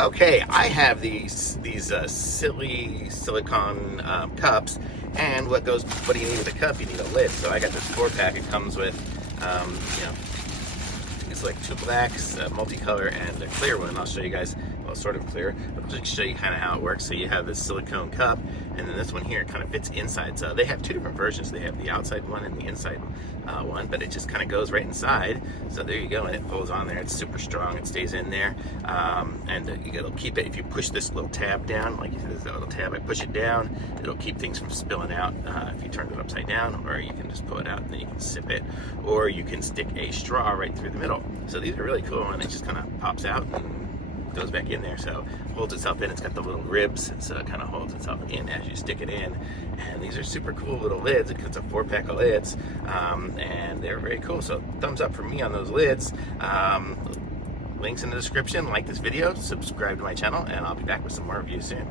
Okay, I have these silicone cups, and what do you need with a cup? You need a lid. So I got this 4-pack. It comes with, it's like 2 blacks, a multicolor, and a clear one. I'll show you guys, well, sort of clear. I'll just show you kind of how it works. So you have this silicone cup, and then this one here kind of fits inside. So they have 2 different versions. They have the outside one and the inside one, but it just kind of goes right inside. So there you go, and it folds on there. It's super strong. It stays in there, and it'll keep it. If you push this little tab down, like you see this little tab, I push it down, it'll keep things from spilling out. If you turn it upside down, or you can just pull it out and then you can sip it, or you can stick a straw right through the middle. So these are really cool, and it just kind of pops out and goes back in there, so it holds itself in. It's got the little ribs, so it kind of holds itself in as you stick it in. And these are super cool little lids because it's a 4-pack of lids, and they're very cool. So thumbs up for me on those lids. Links in the description. Like this video, subscribe to my channel, and I'll be back with some more reviews soon.